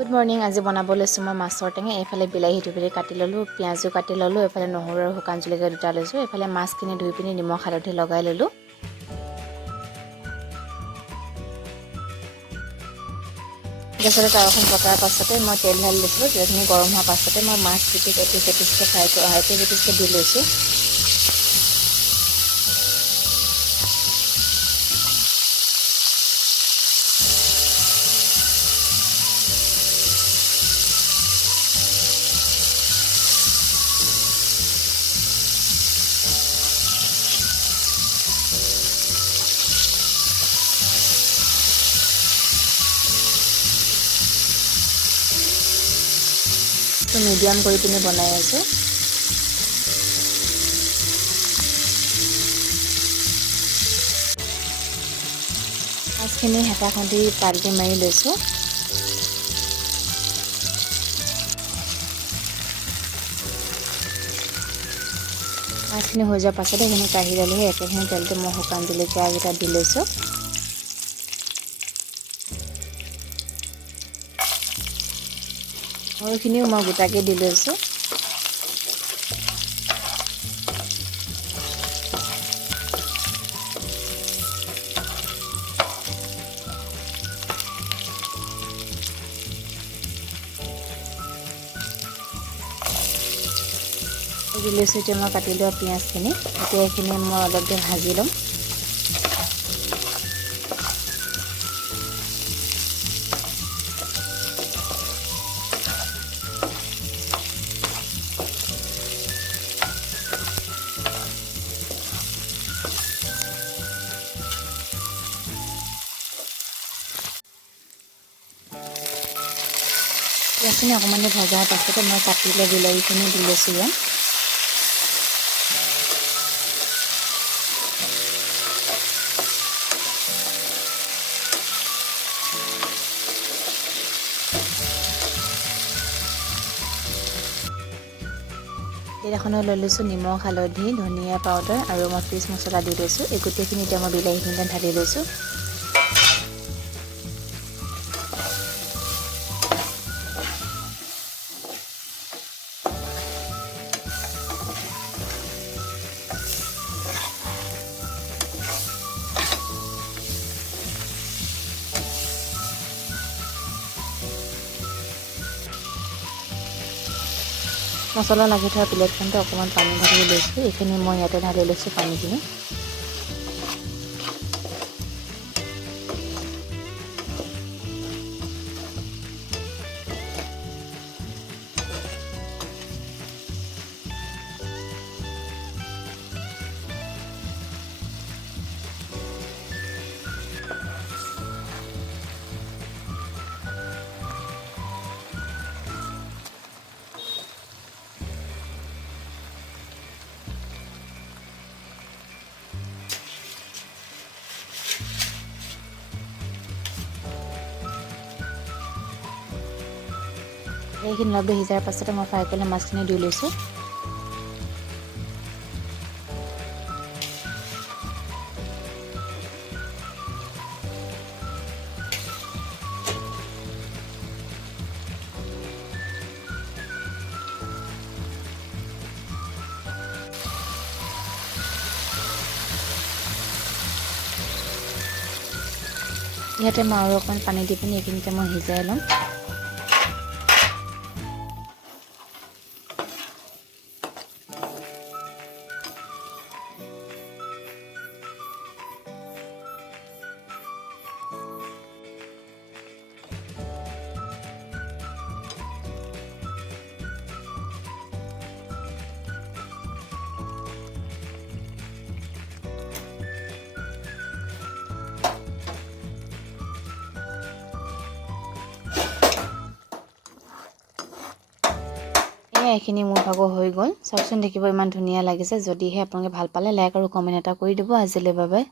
Good morning. আজি বনাব লৈছোঁ মই মাছৰ টেঙা। এইফালে বিলাহী ধুই কাটি ল'লোঁ, পিঁয়াজো কাটি ল'লোঁ, এইফালে নহৰু আৰু শুকান জলকীয়া দুটা লৈছোঁ, এইফালে মাছখিনি ধুই পিনি নিমখ হালধি লগাই ল'লোঁ। গেছতে তাৱাখন পতাৰ পাছতে মই তেল ঢালি লৈছিলোঁ। তেলখিনি গৰম হোৱাৰ পাছতে মই মাছ এপিচ এপিচকৈ দি লৈছোঁ। মিডিয়াম কৰি পিনি বনাই আছোঁ। মাছখিনি হেতা খুন্দি পালটি মাৰি লৈছোঁ। মাছখিনি হৈ যোৱাৰ পাছতে সেইখিনি কাঢ়ি দালি সেই একেখিনি তেলতে মই শুকান জলকীয়া কেইটা দি লৈছোঁ। সৰুখিনিও মই গোটাকৈ দি লৈছোঁ। দি লৈছোঁ এতিয়া মই কাটি লোৱা পিঁয়াজখিনি। এতিয়া এইখিনি মই অলপ দেৰি ভাজি ল'ম। পিঁয়াজখিনি অকণমান ভজাৰ পাছতে মই কাটি লোৱা বিলাহীখিনি দি লৈছোঁ ইয়াত। তেল এখনত লৈ লৈছোঁ নিমখ, হালধি, ধনিয়া পাউডাৰ আৰু মই ফিছ মছলা দি লৈছোঁ। এই গোটেইখিনি এতিয়া মই বিলাহীখিনিতে ঢালি লৈছোঁ। মছলা লাগি থোৱা প্লেটখনতে অকণমান পানী ঢালি লৈছোঁ। এইখিনি মই ইয়াতে ঢালি লৈছোঁ পানীখিনি। এইখিনি অলপ সিজাৰ পাছতে মই ফ্ৰাই কৰি মাছখিনি দি লৈছোঁ। ইয়াতে মই আৰু অকণমান পানী দি পিনি এইখিনিতে মই সিজাই ল'ম। এইখিনি মোৰ ভাগৰ হৈ গ'ল। চাওকচোন দেখিব ইমান ধুনীয়া লাগিছে। যদিহে আপোনালোকে ভাল পালে লাইক আৰু কমেণ্ট এটা কৰি দিব। আজিলৈ বাই বাই।